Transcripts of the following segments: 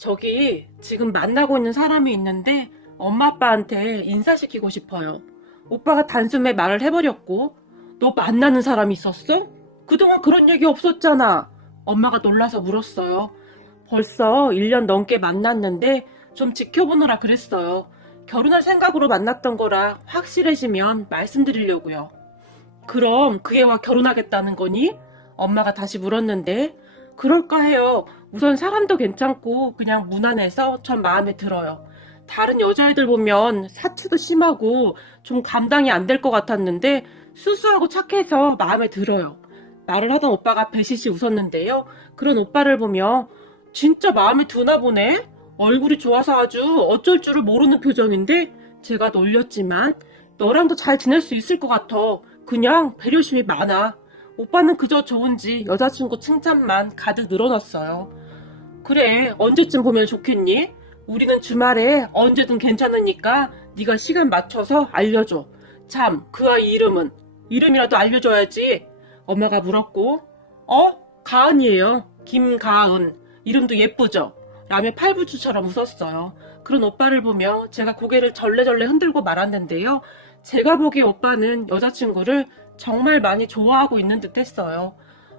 저기 지금 만나고 있는 사람이 있는데 엄마 아빠한테 인사시키고 싶어요. 오빠가 단숨에 말을 해버렸고, 너 만나는 사람이 있었어? 그동안 그런 얘기 없었잖아. 엄마가 놀라서 물었어요. 벌써 1년 넘게 만났는데 좀 지켜보느라 그랬어요. 결혼할 생각으로 만났던 거라 확실해지면 말씀드리려고요. 그럼 그 애와 결혼하겠다는 거니? 엄마가 다시 물었는데, 그럴까 해요. 우선 사람도 괜찮고 그냥 무난해서 전 마음에 들어요. 다른 여자애들 보면 사투도 심하고 좀 감당이 안 될 것 같았는데 수수하고 착해서 마음에 들어요. 말을 하던 오빠가 배시시 웃었는데요. 그런 오빠를 보며 진짜 마음에 드나 보네? 얼굴이 좋아서 아주 어쩔 줄을 모르는 표정인데 제가 놀렸지만 너랑도 잘 지낼 수 있을 것 같아. 그냥 배려심이 많아. 오빠는 그저 좋은지 여자친구 칭찬만 가득 늘어놨어요. 그래, 언제쯤 보면 좋겠니? 우리는 주말에 언제든 괜찮으니까 네가 시간 맞춰서 알려줘. 참, 그 아이 이름은? 이름이라도 알려줘야지. 엄마가 물었고, 가은이에요. 김가은. 이름도 예쁘죠? 라며 팔부추처럼 웃었어요. 그런 오빠를 보며 제가 고개를 절레절레 흔들고 말았는데요. 제가 보기에 오빠는 여자친구를 정말 많이 좋아하고 있는 듯 했어요.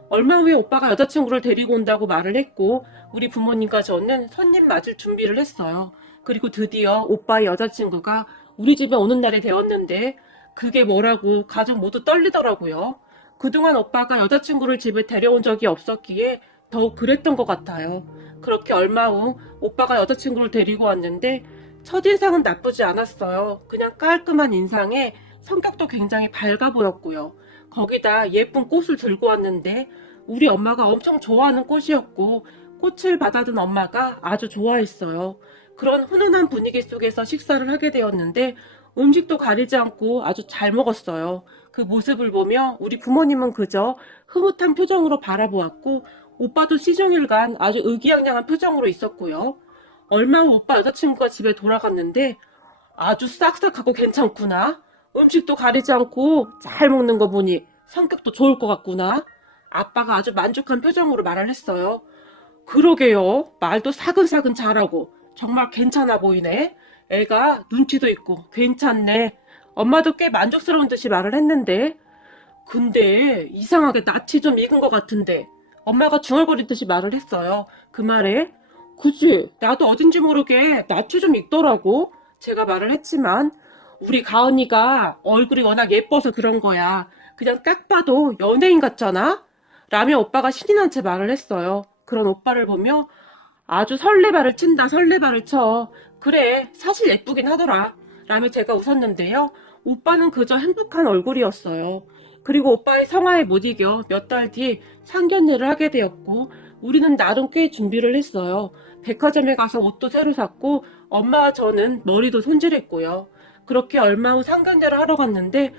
얼마 후에 오빠가 여자친구를 데리고 온다고 말을 했고 우리 부모님과 저는 손님 맞을 준비를 했어요. 그리고 드디어 오빠의 여자친구가 우리 집에 오는 날이 되었는데 그게 뭐라고 가족 모두 떨리더라고요. 그동안 오빠가 여자친구를 집에 데려온 적이 없었기에 더욱 그랬던 것 같아요. 그렇게 얼마 후 오빠가 여자친구를 데리고 왔는데 첫인상은 나쁘지 않았어요. 그냥 깔끔한 인상에 성격도 굉장히 밝아 보였고요. 거기다 예쁜 꽃을 들고 왔는데 우리 엄마가 엄청 좋아하는 꽃이었고 꽃을 받아든 엄마가 아주 좋아했어요. 그런 훈훈한 분위기 속에서 식사를 하게 되었는데 음식도 가리지 않고 아주 잘 먹었어요. 그 모습을 보며 우리 부모님은 그저 흐뭇한 표정으로 바라보았고 오빠도 시종일관 아주 의기양양한 표정으로 있었고요. 얼마 후 오빠 여자친구가 집에 돌아갔는데 아주 싹싹하고 괜찮구나. 음식도 가리지 않고 잘 먹는 거 보니 성격도 좋을 것 같구나. 아빠가 아주 만족한 표정으로 말을 했어요. 그러게요. 말도 사근사근 잘하고 정말 괜찮아 보이네. 애가 눈치도 있고 괜찮네. 엄마도 꽤 만족스러운 듯이 말을 했는데 근데 이상하게 낯이 좀 익은 것 같은데 엄마가 중얼거리듯이 말을 했어요. 그 말에 그치 나도 어딘지 모르게 낯이 좀 익더라고. 제가 말을 했지만 우리 가은이가 얼굴이 워낙 예뻐서 그런 거야. 그냥 딱 봐도 연예인 같잖아? 라며 오빠가 신이 난 채 말을 했어요. 그런 오빠를 보며 아주 설레발을 친다 설레발을 쳐. 그래 사실 예쁘긴 하더라. 라며 제가 웃었는데요. 오빠는 그저 행복한 얼굴이었어요. 그리고 오빠의 성화에 못 이겨 몇 달 뒤 상견례를 하게 되었고 우리는 나름 꽤 준비를 했어요. 백화점에 가서 옷도 새로 샀고 엄마와 저는 머리도 손질했고요. 그렇게 얼마 후 상견례를 하러 갔는데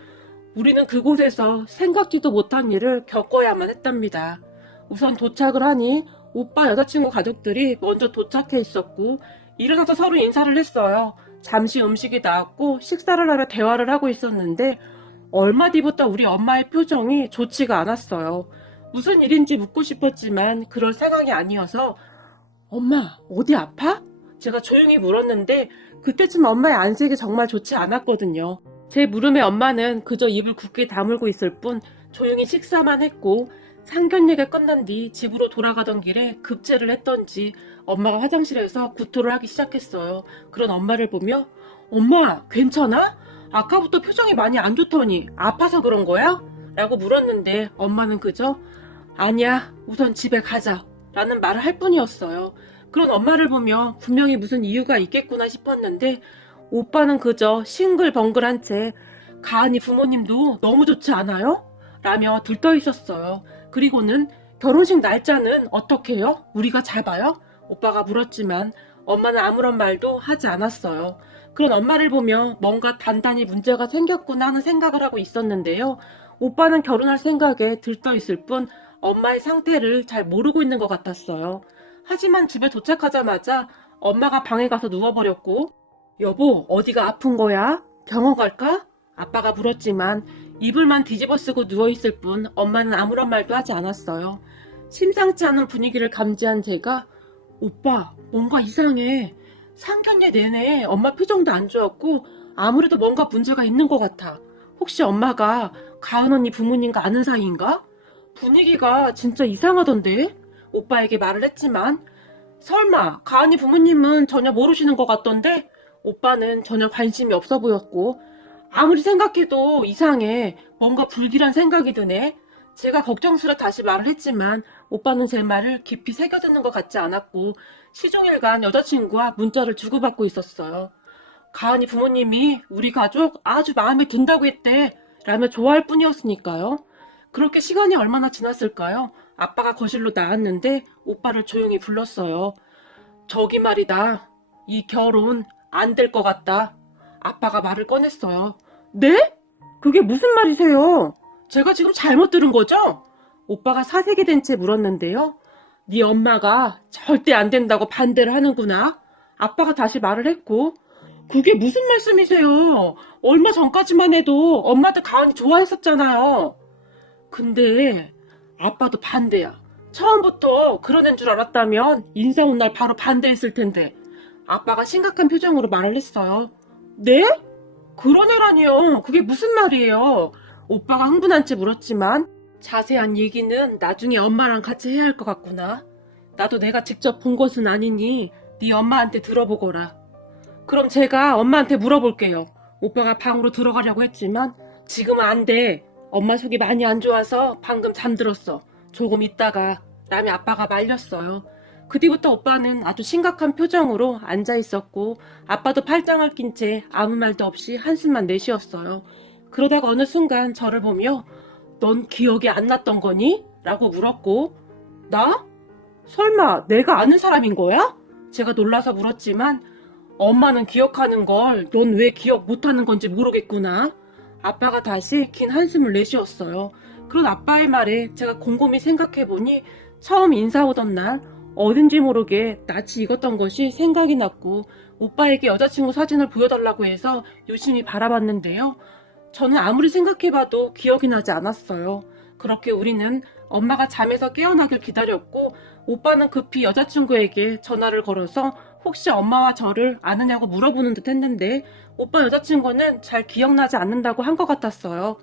우리는 그곳에서 생각지도 못한 일을 겪어야만 했답니다. 우선 도착을 하니 오빠 여자친구 가족들이 먼저 도착해 있었고 일어나서 서로 인사를 했어요. 잠시 음식이 나왔고 식사를 하며 대화를 하고 있었는데 얼마 뒤부터 우리 엄마의 표정이 좋지가 않았어요. 무슨 일인지 묻고 싶었지만 그럴 상황이 아니어서 엄마 어디 아파? 제가 조용히 물었는데 그때쯤 엄마의 안색이 정말 좋지 않았거든요. 제 물음에 엄마는 그저 입을 굳게 다물고 있을 뿐 조용히 식사만 했고 상견례가 끝난 뒤 집으로 돌아가던 길에 급제를 했던지 엄마가 화장실에서 구토를 하기 시작했어요. 그런 엄마를 보며 엄마 괜찮아? 아까부터 표정이 많이 안 좋더니 아파서 그런 거야? 라고 물었는데 엄마는 그저 아니야 우선 집에 가자 라는 말을 할 뿐이었어요. 그런 엄마를 보며 분명히 무슨 이유가 있겠구나 싶었는데 오빠는 그저 싱글벙글한 채 가은이 부모님도 너무 좋지 않아요? 라며 들떠 있었어요. 그리고는 결혼식 날짜는 어떻게 해요? 우리가 잡아요? 오빠가 물었지만 엄마는 아무런 말도 하지 않았어요. 그런 엄마를 보며 뭔가 단단히 문제가 생겼구나 하는 생각을 하고 있었는데요. 오빠는 결혼할 생각에 들떠 있을 뿐 엄마의 상태를 잘 모르고 있는 것 같았어요. 하지만 집에 도착하자마자 엄마가 방에 가서 누워버렸고 여보 어디가 아픈 거야? 병원 갈까? 아빠가 물었지만 이불만 뒤집어 쓰고 누워있을 뿐 엄마는 아무런 말도 하지 않았어요. 심상치 않은 분위기를 감지한 제가 오빠, 뭔가 이상해. 상견례 내내 엄마 표정도 안 좋았고 아무래도 뭔가 문제가 있는 것 같아. 혹시 엄마가 가은 언니 부모님과 아는 사이인가? 분위기가 진짜 이상하던데? 오빠에게 말을 했지만 설마 가은이 부모님은 전혀 모르시는 것 같던데 오빠는 전혀 관심이 없어 보였고 아무리 생각해도 이상해. 뭔가 불길한 생각이 드네. 제가 걱정스러 다시 말을 했지만 오빠는 제 말을 깊이 새겨듣는 것 같지 않았고 시종일관 여자친구와 문자를 주고받고 있었어요. 가은이 부모님이 우리 가족 아주 마음에 든다고 했대 라며 좋아할 뿐이었으니까요. 그렇게 시간이 얼마나 지났을까요? 아빠가 거실로 나왔는데 오빠를 조용히 불렀어요. 저기 말이다. 이 결혼 안 될 것 같다. 아빠가 말을 꺼냈어요. 네? 그게 무슨 말이세요? 제가 지금 잘못 들은 거죠? 오빠가 사색이 된 채 물었는데요. 네 엄마가 절대 안 된다고 반대를 하는구나. 아빠가 다시 말을 했고 그게 무슨 말씀이세요? 얼마 전까지만 해도 엄마도 가은이 좋아했었잖아요. 근데 아빠도 반대야. 처음부터 그런 애인 줄 알았다면 인사 온 날 바로 반대했을 텐데. 아빠가 심각한 표정으로 말을 했어요. 네? 그런 애라니요. 그게 무슨 말이에요? 오빠가 흥분한 채 물었지만 자세한 얘기는 나중에 엄마랑 같이 해야 할 것 같구나. 나도 내가 직접 본 것은 아니니 네 엄마한테 들어보거라. 그럼 제가 엄마한테 물어볼게요. 오빠가 방으로 들어가려고 했지만 지금은 안 돼. 엄마 속이 많이 안 좋아서 방금 잠들었어. 조금 있다가 라며 아빠가 말렸어요. 그 뒤부터 오빠는 아주 심각한 표정으로 앉아 있었고 아빠도 팔짱을 낀 채 아무 말도 없이 한숨만 내쉬었어요. 그러다가 어느 순간 저를 보며 넌 기억이 안 났던 거니? 라고 물었고 나? 설마 내가 아는 사람인 거야? 제가 놀라서 물었지만 엄마는 기억하는 걸 넌 왜 기억 못하는 건지 모르겠구나. 아빠가 다시 긴 한숨을 내쉬었어요. 그런 아빠의 말에 제가 곰곰이 생각해보니 처음 인사 오던 날 어딘지 모르게 낯이 익었던 것이 생각이 났고 오빠에게 여자친구 사진을 보여달라고 해서 유심히 바라봤는데요. 저는 아무리 생각해봐도 기억이 나지 않았어요. 그렇게 우리는 엄마가 잠에서 깨어나길 기다렸고 오빠는 급히 여자친구에게 전화를 걸어서 혹시 엄마와 저를 아느냐고 물어보는 듯 했는데 오빠 여자친구는 잘 기억나지 않는다고 한 것 같았어요.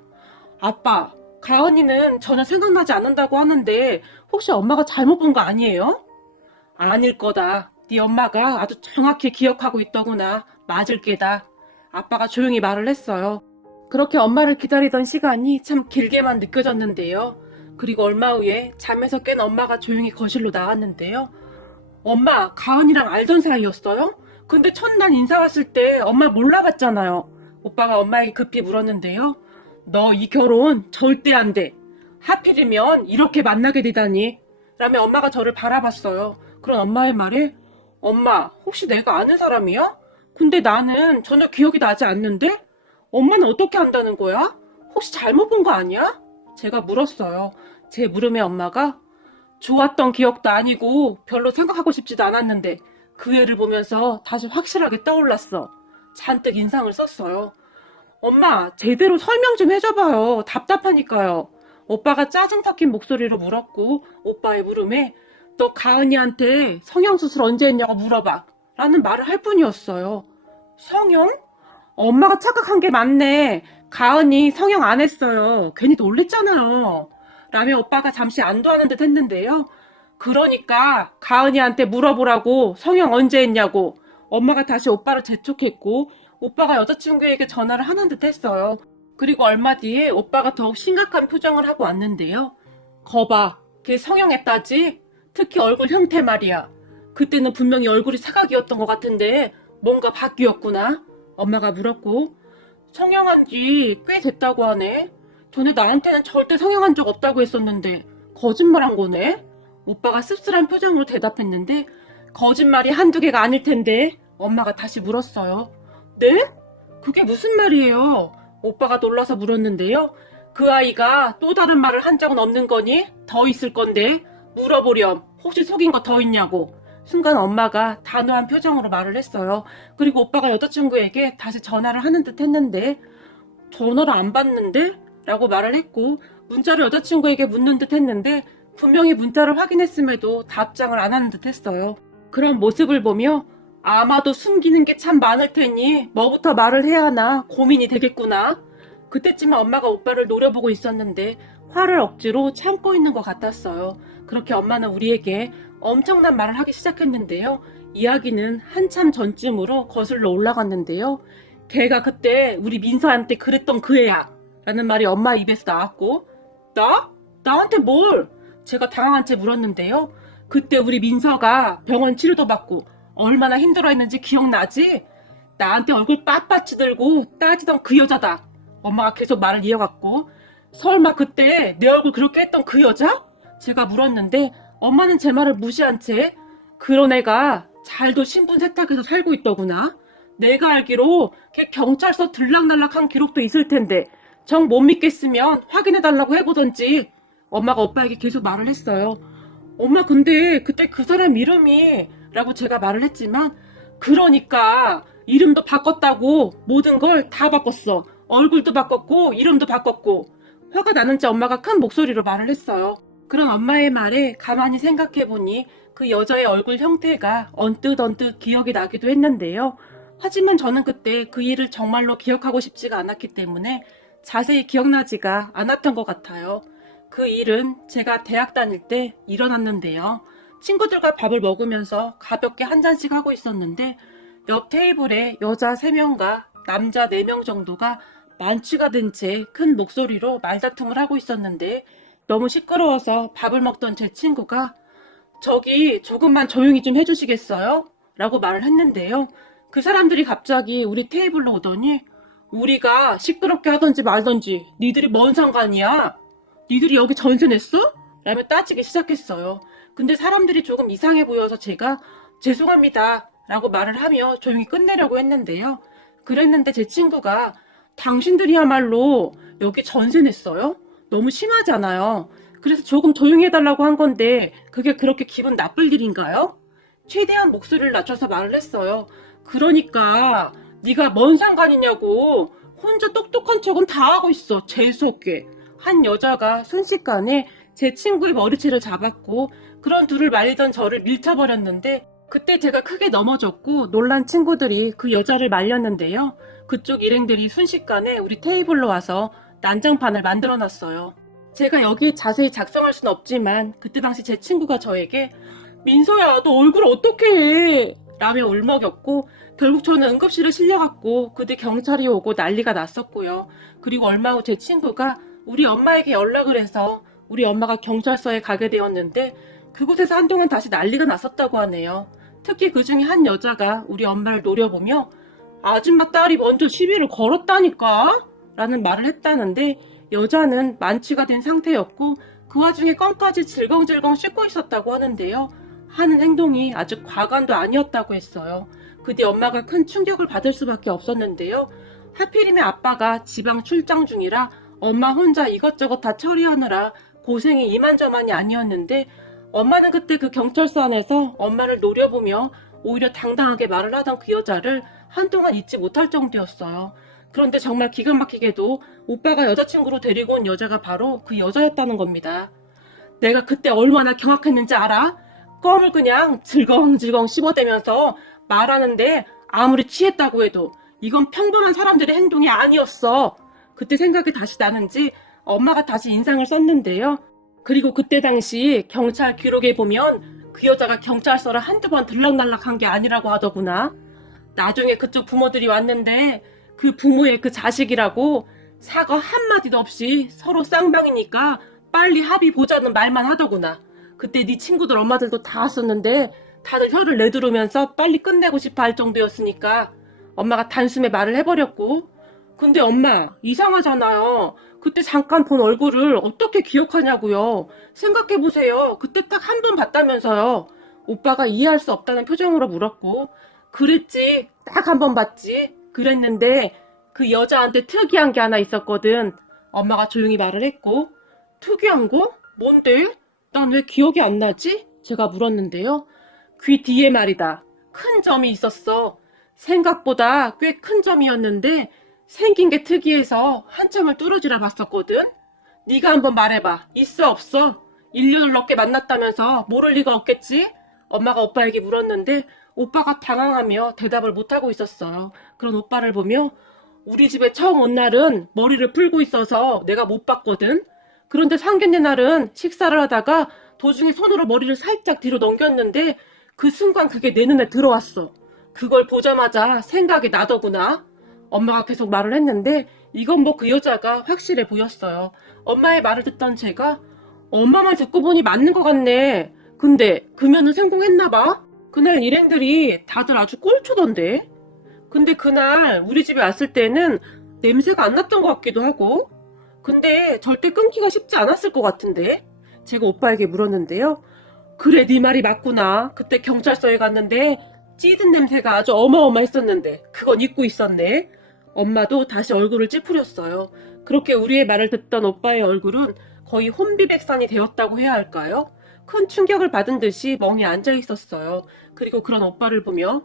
아빠, 가은이는 전혀 생각나지 않는다고 하는데 혹시 엄마가 잘못 본 거 아니에요? 아닐 거다. 네 엄마가 아주 정확히 기억하고 있더구나. 맞을 게다. 아빠가 조용히 말을 했어요. 그렇게 엄마를 기다리던 시간이 참 길게만 느껴졌는데요. 그리고 얼마 후에 잠에서 깬 엄마가 조용히 거실로 나왔는데요. 엄마, 가은이랑 알던 사이였어요? 근데 첫날 인사 왔을 때 엄마 몰라봤잖아요. 오빠가 엄마에게 급히 물었는데요. 너 이 결혼 절대 안 돼. 하필이면 이렇게 만나게 되다니. 라며 엄마가 저를 바라봤어요. 그런 엄마의 말에 엄마, 혹시 내가 아는 사람이야? 근데 나는 전혀 기억이 나지 않는데? 엄마는 어떻게 안다는 거야? 혹시 잘못 본 거 아니야? 제가 물었어요. 제 물음에 엄마가 좋았던 기억도 아니고 별로 생각하고 싶지도 않았는데 그 애를 보면서 다시 확실하게 떠올랐어. 잔뜩 인상을 썼어요. 엄마, 제대로 설명 좀 해줘봐요. 답답하니까요. 오빠가 짜증 섞인 목소리로 물었고 오빠의 물음에 너 가은이한테 성형수술 언제 했냐고 물어봐 라는 말을 할 뿐이었어요. 성형? 엄마가 착각한 게 맞네. 가은이 성형 안 했어요. 괜히 놀랬잖아요. 라며 오빠가 잠시 안도하는 듯 했는데요. 그러니까 가은이한테 물어보라고 성형 언제 했냐고. 엄마가 다시 오빠를 재촉했고 오빠가 여자친구에게 전화를 하는 듯 했어요. 그리고 얼마 뒤에 오빠가 더욱 심각한 표정을 하고 왔는데요. 거봐, 걔 성형했다지? 특히 얼굴 형태 말이야. 그때는 분명히 얼굴이 사각이었던 것 같은데 뭔가 바뀌었구나. 엄마가 물었고 성형한 지 꽤 됐다고 하네. 전에 나한테는 절대 성형한 적 없다고 했었는데 거짓말한 거네. 오빠가 씁쓸한 표정으로 대답했는데 거짓말이 한두 개가 아닐 텐데 엄마가 다시 물었어요. 네? 그게 무슨 말이에요? 오빠가 놀라서 물었는데요. 그 아이가 또 다른 말을 한 적은 없는 거니? 더 있을 건데 물어보렴. 혹시 속인 거 더 있냐고. 순간 엄마가 단호한 표정으로 말을 했어요. 그리고 오빠가 여자친구에게 다시 전화를 하는 듯 했는데 전화를 안 받는데? 라고 말을 했고 문자를 여자친구에게 묻는 듯 했는데 분명히 문자를 확인했음에도 답장을 안 하는 듯 했어요. 그런 모습을 보며 아마도 숨기는 게 참 많을 테니 뭐부터 말을 해야 하나 고민이 되겠구나. 그때쯤에 엄마가 오빠를 노려보고 있었는데 화를 억지로 참고 있는 것 같았어요. 그렇게 엄마는 우리에게 엄청난 말을 하기 시작했는데요. 이야기는 한참 전쯤으로 거슬러 올라갔는데요. 걔가 그때 우리 민서한테 그랬던 그 애야 라는 말이 엄마 입에서 나왔고, 나? 나한테 뭘? 제가 당황한 채 물었는데요. 그때 우리 민서가 병원 치료도 받고 얼마나 힘들어했는지 기억나지? 나한테 얼굴 빳빳이 들고 따지던 그 여자다. 엄마가 계속 말을 이어갔고, 설마 그때 내 얼굴 그렇게 했던 그 여자? 제가 물었는데 엄마는 제 말을 무시한 채 그런 애가 잘도 신분 세탁해서 살고 있더구나. 내가 알기로 걔 경찰서 들락날락한 기록도 있을 텐데 정 못 믿겠으면 확인해달라고 해보던지. 엄마가 오빠에게 계속 말을 했어요. 엄마 근데 그때 그 사람 이름이 라고 제가 말을 했지만, 그러니까 이름도 바꿨다고. 모든 걸 다 바꿨어. 얼굴도 바꿨고 이름도 바꿨고. 화가 나는지 엄마가 큰 목소리로 말을 했어요. 그런 엄마의 말에 가만히 생각해보니 그 여자의 얼굴 형태가 언뜻 기억이 나기도 했는데요. 하지만 저는 그때 그 일을 정말로 기억하고 싶지가 않았기 때문에 자세히 기억나지가 않았던 것 같아요. 그 일은 제가 대학 다닐 때 일어났는데요. 친구들과 밥을 먹으면서 가볍게 한 잔씩 하고 있었는데 옆 테이블에 여자 3명과 남자 4명 정도가 만취가 된 채 큰 목소리로 말다툼을 하고 있었는데, 너무 시끄러워서 밥을 먹던 제 친구가 저기 조금만 조용히 좀 해주시겠어요? 라고 말을 했는데요. 그 사람들이 갑자기 우리 테이블로 오더니 우리가 시끄럽게 하던지 말던지 니들이 뭔 상관이야? 니들이 여기 전세 냈어? 라며 따지기 시작했어요. 근데 사람들이 조금 이상해 보여서 제가 죄송합니다 라고 말을 하며 조용히 끝내려고 했는데요. 그랬는데 제 친구가 당신들이야말로 여기 전세 냈어요? 너무 심하잖아요. 그래서 조금 조용히 해달라고 한 건데 그게 그렇게 기분 나쁠 일인가요? 최대한 목소리를 낮춰서 말을 했어요. 그러니까 네가 뭔 상관이냐고. 혼자 똑똑한 척은 다 하고 있어. 재수없게. 한 여자가 순식간에 제 친구의 머리채를 잡았고 그런 둘을 말리던 저를 밀쳐버렸는데, 그때 제가 크게 넘어졌고 놀란 친구들이 그 여자를 말렸는데요. 그쪽 일행들이 순식간에 우리 테이블로 와서 난장판을 만들어놨어요. 제가 여기 자세히 작성할 순 없지만 그때 당시 제 친구가 저에게 민서야 너 얼굴 어떻게 해? 라며 울먹였고, 결국 저는 응급실에 실려갔고 그뒤 경찰이 오고 난리가 났었고요. 그리고 얼마 후 제 친구가 우리 엄마에게 연락을 해서 우리 엄마가 경찰서에 가게 되었는데 그곳에서 한동안 다시 난리가 났었다고 하네요. 특히 그 중에 한 여자가 우리 엄마를 노려보며 아줌마 딸이 먼저 시비를 걸었다니까? 라는 말을 했다는데, 여자는 만취가 된 상태였고 그 와중에 껌까지 질겅질겅 씹고 있었다고 하는데요. 하는 행동이 아주 과간도 아니었다고 했어요. 그 뒤 엄마가 큰 충격을 받을 수밖에 없었는데요. 하필이면 아빠가 지방 출장 중이라 엄마 혼자 이것저것 다 처리하느라 고생이 이만저만이 아니었는데, 엄마는 그때 그 경찰서 안에서 엄마를 노려보며 오히려 당당하게 말을 하던 그 여자를 한동안 잊지 못할 정도였어요. 그런데 정말 기가 막히게도 오빠가 여자친구로 데리고 온 여자가 바로 그 여자였다는 겁니다. 내가 그때 얼마나 경악했는지 알아? 껌을 그냥 질겅질겅 씹어대면서 말하는데 아무리 취했다고 해도 이건 평범한 사람들의 행동이 아니었어. 그때 생각이 다시 나는지 엄마가 다시 인상을 썼는데요. 그리고 그때 당시 경찰 기록에 보면 그 여자가 경찰서를 한두 번 들락날락한 게 아니라고 하더구나. 나중에 그쪽 부모들이 왔는데 그 부모의 그 자식이라고 사과 한마디도 없이 서로 쌍방이니까 빨리 합의 보자는 말만 하더구나. 그때 네 친구들 엄마들도 다 왔었는데 다들 혀를 내두르면서 빨리 끝내고 싶어 할 정도였으니까 엄마가 단숨에 말을 해버렸고. 근데 엄마 이상하잖아요. 그때 잠깐 본 얼굴을 어떻게 기억하냐고요. 생각해보세요. 그때 딱 한 번 봤다면서요. 오빠가 이해할 수 없다는 표정으로 물었고, 그랬지. 딱 한 번 봤지. 그랬는데 그 여자한테 특이한 게 하나 있었거든. 엄마가 조용히 말을 했고. 특이한 거? 뭔데? 난 왜 기억이 안 나지? 제가 물었는데요. 귀 뒤에 말이다. 큰 점이 있었어. 생각보다 꽤 큰 점이었는데 생긴 게 특이해서 한참을 뚫어지라 봤었거든. 네가 한번 말해봐. 있어 없어? 1년을 넘게 만났다면서 모를 리가 없겠지? 엄마가 오빠에게 물었는데 오빠가 당황하며 대답을 못하고 있었어요. 그런 오빠를 보며 우리 집에 처음 온 날은 머리를 풀고 있어서 내가 못 봤거든. 그런데 상견례 날은 식사를 하다가 도중에 손으로 머리를 살짝 뒤로 넘겼는데 그 순간 그게 내 눈에 들어왔어. 그걸 보자마자 생각이 나더구나. 엄마가 계속 말을 했는데 이건 뭐 그 여자가 확실해 보였어요. 엄마의 말을 듣던 제가 엄마 말 듣고 보니 맞는 것 같네. 근데 금연은 성공했나 봐. 그날 일행들이 다들 아주 꼴초던데. 근데 그날 우리 집에 왔을 때는 냄새가 안 났던 것 같기도 하고. 근데 절대 끊기가 쉽지 않았을 것 같은데. 제가 오빠에게 물었는데요. 그래, 네 말이 맞구나. 그때 경찰서에 갔는데 찌든 냄새가 아주 어마어마했었는데 그건 잊고 있었네. 엄마도 다시 얼굴을 찌푸렸어요. 그렇게 우리의 말을 듣던 오빠의 얼굴은 거의 혼비백산이 되었다고 해야 할까요? 큰 충격을 받은 듯이 멍이 앉아 있었어요. 그리고 그런 오빠를 보며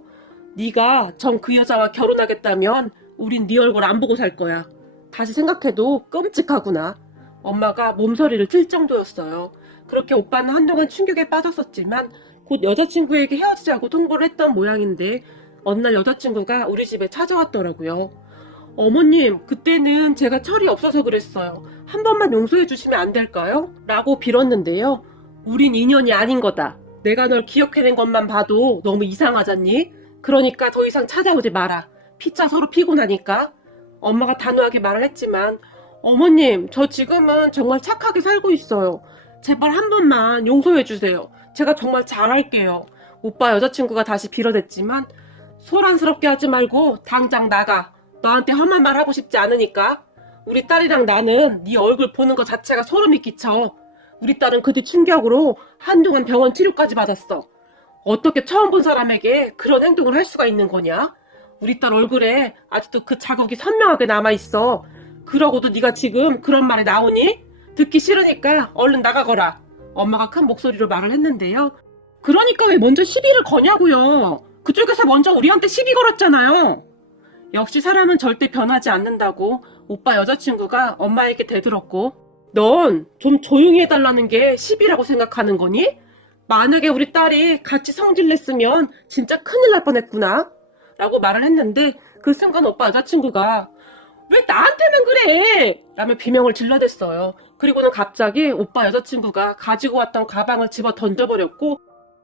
네가 정 그 여자와 결혼하겠다면 우린 네 얼굴 안 보고 살 거야. 다시 생각해도 끔찍하구나. 엄마가 몸서리를 칠 정도였어요. 그렇게 오빠는 한동안 충격에 빠졌었지만 곧 여자친구에게 헤어지자고 통보를 했던 모양인데 어느 날 여자친구가 우리 집에 찾아왔더라고요. 어머님, 그때는 제가 철이 없어서 그랬어요. 한 번만 용서해 주시면 안 될까요? 라고 빌었는데요. 우린 인연이 아닌 거다. 내가 널 기억해낸 것만 봐도 너무 이상하잖니? 그러니까 더 이상 찾아오지 마라. 피차 서로 피곤하니까. 엄마가 단호하게 말을 했지만 어머님, 저 지금은 정말 착하게 살고 있어요. 제발 한 번만 용서해 주세요. 제가 정말 잘할게요. 오빠 여자친구가 다시 빌어댔지만 소란스럽게 하지 말고 당장 나가. 너한테 험한 말 하고 싶지 않으니까. 우리 딸이랑 나는 네 얼굴 보는 것 자체가 소름이 끼쳐. 우리 딸은 그 뒤 충격으로 한동안 병원 치료까지 받았어. 어떻게 처음 본 사람에게 그런 행동을 할 수가 있는 거냐? 우리 딸 얼굴에 아직도 그 자국이 선명하게 남아있어. 그러고도 네가 지금 그런 말이 나오니? 듣기 싫으니까 얼른 나가거라. 엄마가 큰 목소리로 말을 했는데요. 그러니까 왜 먼저 시비를 거냐고요. 그쪽에서 먼저 우리한테 시비 걸었잖아요. 역시 사람은 절대 변하지 않는다고 오빠 여자친구가 엄마에게 대들었고 넌 좀 조용히 해달라는 게 시비라고 생각하는 거니? 만약에 우리 딸이 같이 성질냈으면 진짜 큰일 날 뻔했구나 라고 말을 했는데 그 순간 오빠 여자친구가 왜 나한테는 그래? 라며 비명을 질러댔어요. 그리고는 갑자기 오빠 여자친구가 가지고 왔던 가방을 집어 던져버렸고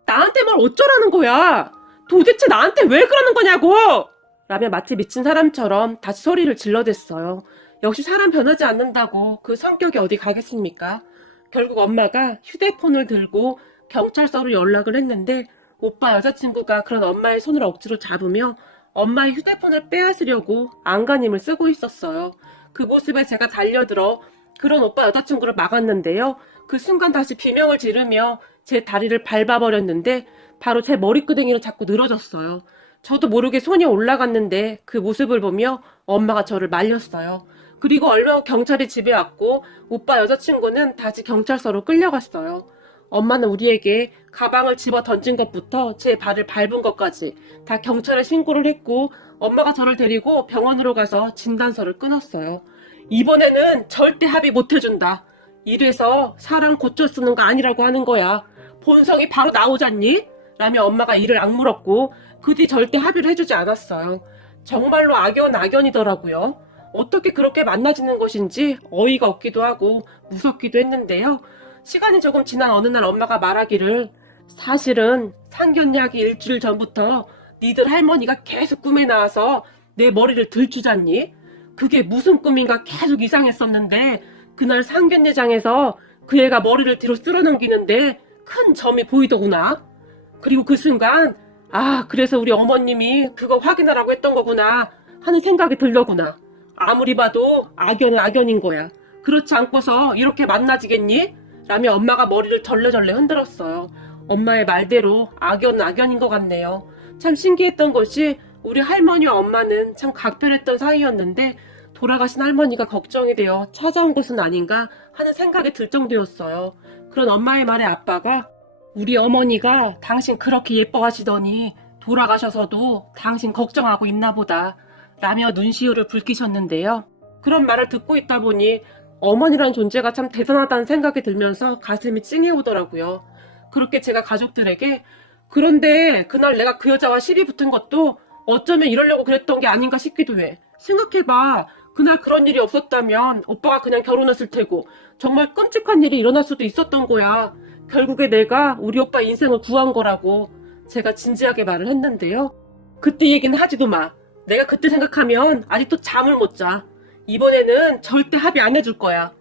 나한테 뭘 어쩌라는 거야? 도대체 나한테 왜 그러는 거냐고! 라며 마치 미친 사람처럼 다시 소리를 질러댔어요. 역시 사람 변하지 않는다고 그 성격이 어디 가겠습니까? 결국 엄마가 휴대폰을 들고 경찰서로 연락을 했는데 오빠 여자친구가 그런 엄마의 손을 억지로 잡으며 엄마의 휴대폰을 빼앗으려고 안간힘을 쓰고 있었어요. 그 모습에 제가 달려들어 그런 오빠 여자친구를 막았는데요. 그 순간 다시 비명을 지르며 제 다리를 밟아버렸는데 바로 제 머리끄댕이로 자꾸 늘어졌어요. 저도 모르게 손이 올라갔는데 그 모습을 보며 엄마가 저를 말렸어요. 그리고 얼른 경찰이 집에 왔고 오빠 여자친구는 다시 경찰서로 끌려갔어요. 엄마는 우리에게 가방을 집어 던진 것부터 제 발을 밟은 것까지 다 경찰에 신고를 했고 엄마가 저를 데리고 병원으로 가서 진단서를 끊었어요. 이번에는 절대 합의 못 해준다. 이래서 사람 고쳐 쓰는 거 아니라고 하는 거야. 본성이 바로 나오잖니? 라며 엄마가 이를 악물었고 그 뒤 절대 합의를 해주지 않았어요. 정말로 악연이더라고요. 어떻게 그렇게 만나지는 것인지 어이가 없기도 하고 무섭기도 했는데요. 시간이 조금 지난 어느 날 엄마가 말하기를 사실은 상견례하기 일주일 전부터 니들 할머니가 계속 꿈에 나와서 내 머리를 들추잖니? 그게 무슨 꿈인가 계속 이상했었는데 그날 상견례장에서 그 애가 머리를 뒤로 쓸어넘기는데 큰 점이 보이더구나. 그리고 그 순간 그래서 우리 어머님이 그거 확인하라고 했던 거구나 하는 생각이 들더구나. 아무리 봐도 악연은 악연인 거야. 그렇지 않고서 이렇게 만나지겠니? 라며 엄마가 머리를 절레절레 흔들었어요. 엄마의 말대로 악연은 악연인 것 같네요. 참 신기했던 것이 우리 할머니와 엄마는 참 각별했던 사이였는데 돌아가신 할머니가 걱정이 되어 찾아온 것은 아닌가 하는 생각이 들 정도였어요. 그런 엄마의 말에 아빠가 우리 어머니가 당신 그렇게 예뻐하시더니 돌아가셔서도 당신 걱정하고 있나 보다 라며 눈시울을 붉히셨는데요. 그런 말을 듣고 있다 보니 어머니란 존재가 참 대단하다는 생각이 들면서 가슴이 찡해오더라고요. 그렇게 제가 가족들에게 그런데 그날 내가 그 여자와 시비 붙은 것도 어쩌면 이러려고 그랬던 게 아닌가 싶기도 해. 생각해봐. 그날 그런 일이 없었다면 오빠가 그냥 결혼했을 테고 정말 끔찍한 일이 일어날 수도 있었던 거야. 결국에 내가 우리 오빠 인생을 구한 거라고 제가 진지하게 말을 했는데요. 그때 얘기는 하지도 마. 내가 그때 생각하면 아직도 잠을 못 자. 이번에는 절대 합의 안 해줄 거야.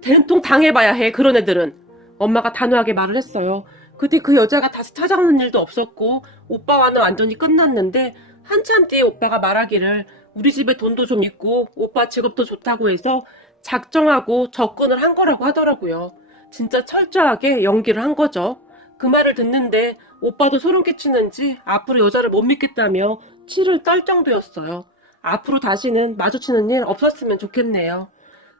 된통 당해봐야 해, 그런 애들은. 엄마가 단호하게 말을 했어요. 그때 그 여자가 다시 찾아오는 일도 없었고 오빠와는 완전히 끝났는데 한참 뒤에 오빠가 말하기를 우리 집에 돈도 좀 있고 오빠 직업도 좋다고 해서 작정하고 접근을 한 거라고 하더라고요. 진짜 철저하게 연기를 한 거죠. 그 말을 듣는데 오빠도 소름 끼치는지 앞으로 여자를 못 믿겠다며 치를 떨 정도였어요. 앞으로 다시는 마주치는 일 없었으면 좋겠네요.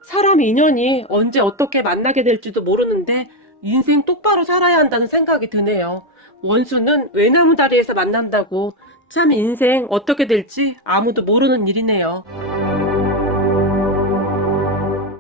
사람 인연이 언제 어떻게 만나게 될지도 모르는데 인생 똑바로 살아야 한다는 생각이 드네요. 원수는 외나무 다리에서 만난다고 참 인생 어떻게 될지 아무도 모르는 일이네요.